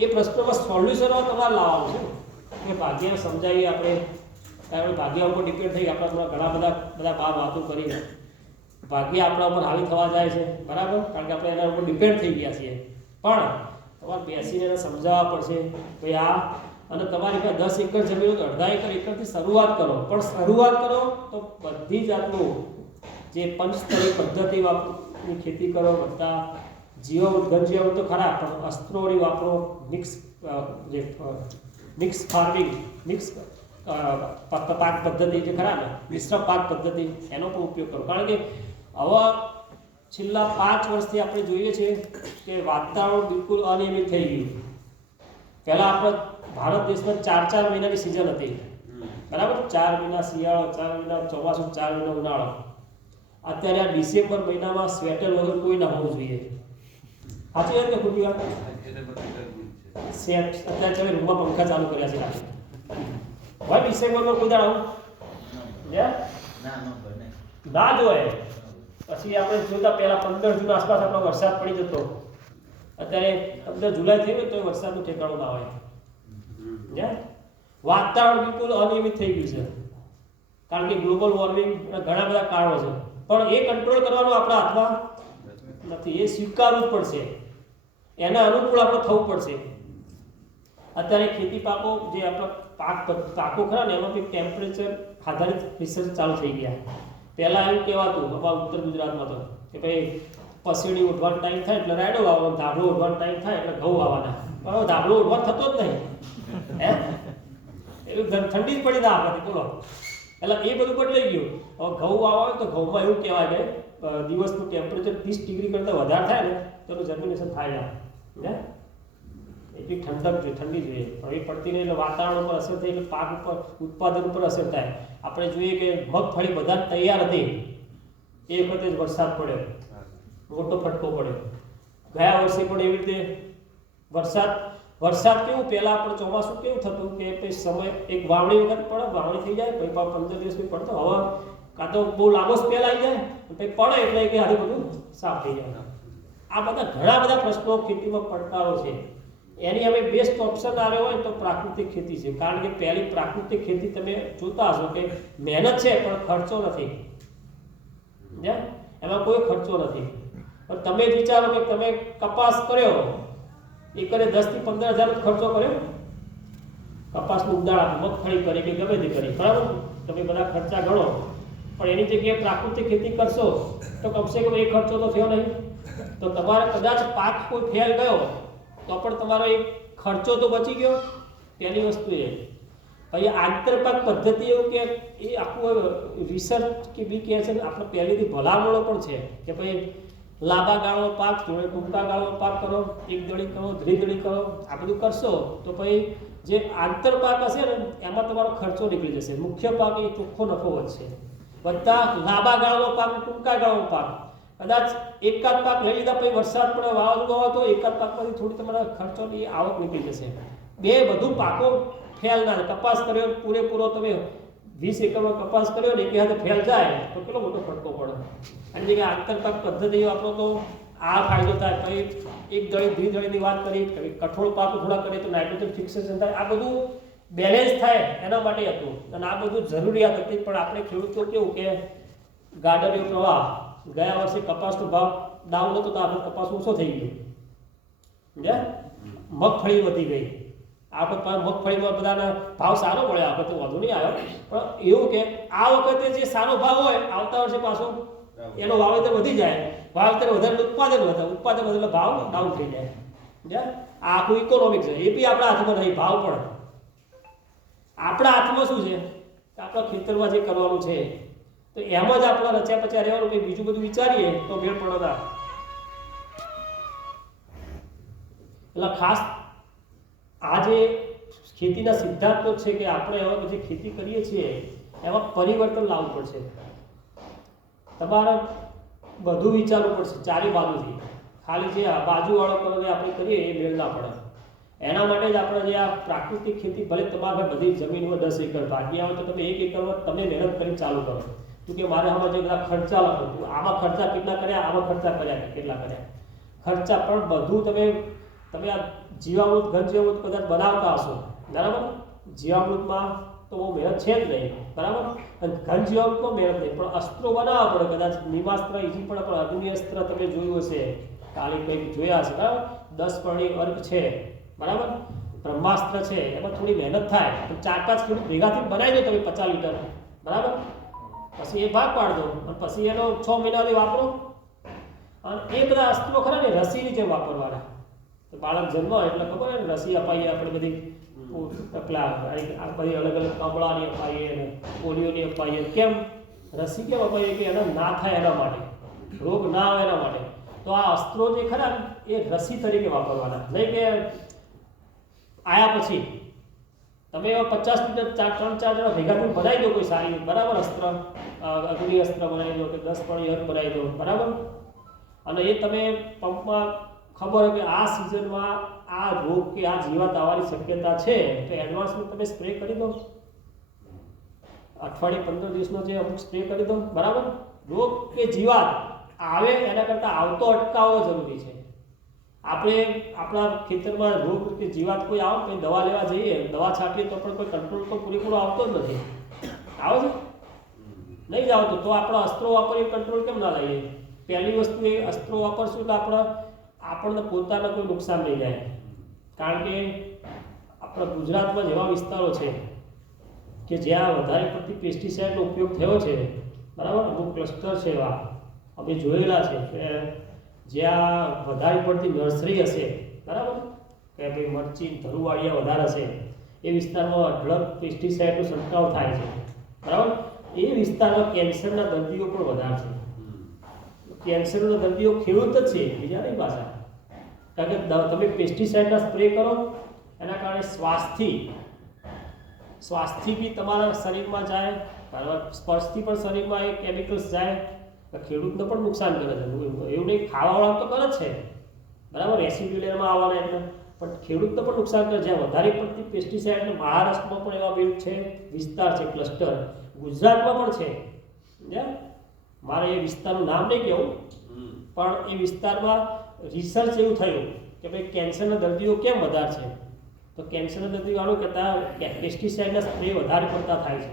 એ પ્રશ્નોમાં સોલ્યુશનો તમારે લાવવાનું છે કે ભાગ્ય સમજાવીએ આપણે ભાગ્ય ઉપર ડિપેન્ડ થઈ આપણા ઘણા બધા વાતો કરી ભાગ્ય આપણા ઉપર હાવી થવા જાય છે બરાબર, કારણ કે આપણે એના ઉપર ડિપેન્ડ થઈ ગયા છીએ. પણ તમારે બેસીને એને સમજાવવા પડશે ભાઈ આ, અને તમારી પાસે 10 એકર જમીન તો અડધા એકરથી શરૂઆત કરો, પણ શરૂઆત કરો તો બધી જાતનું જે પંચસ્તરી પદ્ધતિની ખેતી કરો, બધા જીવ તો ખરા પણ અસ્ત્રોની વાપરો, મિક્સ ફાર્મિંગ, મિક્સ પાક પદ્ધતિ જે ખરા ને મિશ્ર પાક પદ્ધતિ એનો પણ ઉપયોગ કરો. કારણ કે હવે છેલ્લા 5 વર્ષથી આપણે જોઈએ છીએ કે વાતાવરણ બિલકુલ અનિયમિત થઈ ગયું. પહેલાં આપણે ભારત દેશમાં 4 મહિનાની સિઝન હતી બરાબર, 4 મહિના શિયાળો, 4 મહિના ચોમાસું, 4 મહિના ઉનાળો. અત્યારે આ ડિસેમ્બર મહિનામાં સ્વેટર વગર કોઈ ના હોવું જોઈએ. સાચી વાત કે ખોટી વાત? અત્યારે તમે રૂમમાં પંખા ચાલુ કર્યા છે ભાઈ, ડિસેમ્બરમાં કોઈ દાડ આવું ના જોવાય. પછી આપણે જોતા પહેલા 15 જૂન આસપાસ આપણો વરસાદ પડી જતો. અત્યારે 15 જુલાઈ થઈ ગયું તો વરસાદનું ઠેકાણું ના હોય. વાતાવરણ બિલકુલ અનિયમિત થઈ ગયું છે કારણ કે ગ્લોબલ વોર્મિંગ ઘણા બધા કારણો છે, પણ એ કંટ્રોલ કરવાનું આપણા હાથમાં નથી. એ સ્વીકારવું જ પડશે, એના અનુકૂળ આપણે થવું પડશે. અત્યારે ખેતી પાકો જે આપણા પાકો ખરા ને એમાં ટેમ્પરેચર આધારિત રિસર્ચ ચાલુ થઈ ગયા. પહેલાં એવું કહેવાતું અમારા ઉત્તર ગુજરાતમાં તો કે ભાઈ પસેડી ઉઠવાનો ટાઈમ થાય એટલે રાયડો વાવવાનો, ધાબળો ઉઠવાનો ટાઈમ થાય એટલે ઘઉં વાવવાના. પણ ધાબળો ઉઠવા થતો જ નહીં, હે એવું ઠંડી જ પડી ના આપતી બોલો. એટલે એ બધું બદલાઈ ગયું. હવે ઘઉં વાવવા તો ઘઉંમાં એવું કહેવાય કે દિવસનું ટેમ્પરેચર 30 ડિગ્રી કરતાં વધારે થાય ને તો જર્મિનેશન થાય ના, એટલી ઠંડી જોઈએ. હવે એ પડતી નહીં એટલે વાતાવરણ ઉપર અસર થઈ એટલે પાક ઉપર ઉત્પાદન ઉપર અસર થાય. આપણે જોઈએ કે મગફળી બધા તૈયાર હતી એ વખતે જ વરસાદ પડ્યો, મોટો ફટકો પડ્યો. ગયા વર્ષે પણ એવી રીતે વરસાદ કેવું પહેલાં આપણે ચોમાસું કેવું થતું કે પછી સમય એક વાવણી વખત પડે, વાવણી થઈ જાય પછી 15 દિવસ પછી પડતો. હવે કાં તો બહુ લાંબો સ્પેલ આવી જાય પછી પડે એટલે કે આજે બધું સાફ થઈ જાય. આ બધા ઘણા બધા પ્રશ્નો ખેતીમાં પડકારો છે. એની અમે બેસ્ટ ઓપ્શન આવ્યો હોય તો પ્રાકૃતિક ખેતી છે. કારણ કે પહેલી પ્રાકૃતિક ખેતી તમે જોતા હશો કે મહેનત છે પણ ખર્ચો નથી, એમાં કોઈ ખર્ચો નથી. પણ તમે જ વિચારો કે તમે કપાસ કર્યો, એકરે 10 થી 15 હજાર ખર્ચો કર્યો, કપાસનું ઉદાહરણ, મગફળી કરી કે ગમે તે કરી, બરાબર, તમે બધા ખર્ચા ગણો. પણ એની જગ્યાએ પ્રાકૃતિક ખેતી કરશો તો કમસે કમ એ ખર્ચો તો થયો નહીં. તો તમારે કદાચ પાક કોઈ ફેલ ગયો તો પણ તમારો એક ખર્ચો તો બચી ગયો. પહેલી વસ્તુ એ. પછી આંતરપાક પદ્ધતિ એવું કે એ આખું રિસર્ચ કે બી કહે છે આપણે પહેલેથી ભલામણો પણ છે કે ભાઈ લાંબા ગાળો પાક જોડે ટૂંકા ગાળો પાક કરો, એક દળી કરો, દ્વિદળી કરો. આ બધું કરશો તો પછી જે આંતરપાક હશે ને એમાં તમારો ખર્ચો નીકળી જશે. મુખ્ય પાક એ ચોખ્ખો નફો વધશે. બધા લાંબા ગાળો પાક, ટૂંકા ગાળો પાક, કદાચ એકાદ પાક લઈ લીધા પછી વરસાદ પડે, વાવાઝોડું આવે તો એકાદ પાકમાંથી થોડી તમારા ખર્ચોની આવક નીકળી જશે. બે બધું પાકો ફેલ ના. કપાસ કર્યો પૂરેપૂરો તમે 20 એકરમાં કપાસ કર્યો ને એક હાથે ફેલ જાય તો કેટલો મોટો ફટકો પડે. અને જે આંતરપાક પદ્ધતિ આપણો તો આ ફાયદો થાય. પછી એક દળી દ્વિદળીની વાત કરી, કઠોળ પાક થોડા કરીએ તો નાઇટ્રોજન ફિક્સેશન થાય. આ બધું બેલેન્સ થાય એના માટે હતું અને આ બધું જરૂરિયાત હતી. પણ આપણે ખેડૂતો કેવું કે ગાર્ડનીય પ્રવાહ, ગયા વર્ષે કપાસનો ભાવ ડાઉન હતો તો આપણે કપાસ ઓછો થઈ ગયો, મગફળી વધી ગઈ. આપણે મગફળીમાં બધાના ભાવ સારો મળ્યો, આપણે તો વધુ નહીં આવ્યો. પણ એવું કે આ વખતે જે સારો ભાવ હોય આવતા વર્ષે પાછો એનો વાવેતર વધી જાય, વાવેતર વધારે ઉત્પાદન વધે, ઉત્પાદન વધે એટલે ભાવ ડાઉન થઈ જાય. આ આખું ઇકોનોમિક છે. એ બી આપણા હાથમાં નહીં. ભાવ પણ આપણા હાથમાં શું છે કે આપણા ખેતરમાં જે કરવાનું છે તો એમ જ આપણે રચ્યા પચ્યા રહેવાનું. કંઈ બીજું બધું વિચારીએ તો મેળ પડતા. એટલે ખાસ આ જે ખેતીના સિદ્ધાંતો છે કે આપણે હવે જે ખેતી કરીએ છીએ એમાં પરિવર્તન લાવવું પડશે. તમારે બધું વિચારવું પડશે ચારે બાજુથી. ખાલી જે બાજુવાળો કરો આપણે કરીએ એ મેળ ના પડે. એના માટે જ આપણે જે આ પ્રાકૃતિક ખેતી, ભલે તમારે બધી જમીન હોય 10 એકર, ભાગ્ય હોય તો તમે 1 એકરમાં તમે મહેનત કરી ચાલુ કરો. તું કે મારે આમાં જે બધા ખર્ચા લખો, તું આમાં ખર્ચા કેટલા કર્યા, આમાં ખર્ચા કર્યા કેટલા કર્યા, ખર્ચા પણ બધું તમે તમે આ જીવામૃત ઘનજીવામૃત કદાચ બનાવતા હશો, બરાબર? જીવામૃતમાં તો બહુ મહેનત છે જ નહીં, બરાબર? અને ઘનજીવામૃતમાં મહેનત નહીં, પણ અસ્ત્રો બનાવવા પડે. કદાચ નિમાસ્ત્ર ઈજી પડે, પણ અગ્નિ અસ્ત્ર તમે જોયું હશે, કાલે કંઈક જોયા હશે, બરાબર? 10 પરણી અર્ક છે, બરાબર? બ્રહ્માસ્ત્ર છે, એમાં થોડી મહેનત થાય, તો 4-5 ખેડૂત ભેગાથી બનાવી દો તમે 50 લીટર, બરાબર? પછી એ ભાગ પાડ દો અને પછી એનો 6 મહિનાથી વાપરો. અને એ બધા અસ્ત્રો ખરા ને રસીની જેમ વાપરવાના. તો બાળક જન્મ એટલે ખબર ને રસી અપાઈએ આપણે બધી, ટકલા આ બધી અલગ અલગ કમળાની અપાઈએ ને પોલિયોની અપાઈએ. કેમ રસી કેમ અપાઈએ? કે એના ના થાય એના માટે, રોગ ના આવે એના માટે. તો આ અસ્ત્રો જે ખરા એ રસી તરીકે વાપરવાના, નહીં કે આયા પછી તમે 50 લીટર 3-4 જણા ભેગા થઈને બનાવી દો કોઈ સારી, બરાબર? અસ્ત્ર, અગ્નિ અસ્ત્ર બનાવી દો કે 10 પરણી અર્ક બનાવી દો, બરાબર? અને એ તમે પંપમાં ખબર હોય કે આ સિઝનમાં આ રોગ કે આ જીવાત આવવાની શક્યતા છે, તો એડવાન્સમાં તમે સ્પ્રે કરી દો. અઠવાડિયે 15 દિવસનો જે અમુક સ્પ્રે કરી દો, બરાબર? રોગ કે જીવાત આવે એના કરતાં આવતો અટકાવવો જરૂરી છે. આપણે આપણા ખેતરમાં રોગ કે જીવાત કોઈ આવે તો દવા લેવા જઈએ, દવા છાંટીએ તો પણ કોઈ કંટ્રોલ તો પૂરેપૂરો આવતો જ નથી. આવે છે? નહીં જ આવતો. તો આપણા અસ્ત્રો વાપરીએ કંટ્રોલ કેમ ના લઈએ? પહેલી વસ્તુ એ અસ્ત્રો વાપરશું એટલે આપણને પોતાને કોઈ નુકસાન નહીં જાય. કારણ કે આપણા ગુજરાતમાં જેવા વિસ્તારો છે કે જ્યાં વધારે પડતી પેસ્ટિસાઇડનો ઉપયોગ થયો છે, બરાબર? અમુક ક્લસ્ટર છે એવા અમે જોયેલા છે કે જ્યાં વધારે પડતી નર્સરી હશે, બરાબર? કે ભાઈ મરચી ધરુવાળિયા વધારે હશે, એ વિસ્તારમાં અઢળક પેસ્ટિસાઇડનો છંટકાવ થાય છે, બરાબર? એ વિસ્તારમાં કેન્સરના દર્દીઓ પણ વધારે છે. કેન્સરના દર્દીઓ ખેડૂત જ છે, બીજા નહીં પાછા. કારણ કે તમે પેસ્ટિસાઇડના સ્પ્રે કરો એના કારણે શ્વાસથી બી તમારા શરીરમાં જાય, બરાબર? સ્પર્શથી પણ શરીરમાં એ કેમિકલ્સ જાય, ખેડૂતને પણ નુકસાન કરે છે. એવું નહીં, ખાવાવાળા તો કરે જ છે, બરાબર? રેસિડ્યુલમાં આવવાના એટલે, પણ ખેડૂતને પણ નુકસાન કરે. જ્યાં વધારે પડતી પેસ્ટિસાઇડ, મહારાષ્ટ્રમાં પણ એવા બેલ્ટ છે, વિસ્તાર છે, ક્લસ્ટર, ગુજરાતમાં પણ છે. મારે એ વિસ્તારનું નામ નહીં કહેવું, પણ એ વિસ્તારમાં રિસર્ચ એવું થયું કે ભાઈ કેન્સરના દર્દીઓ કેમ વધારે છે? તો કેન્સરના દર્દીઓ વાળું કહેતા પેસ્ટિસાઇડના સ્પ્રે વધારે પડતા થાય છે.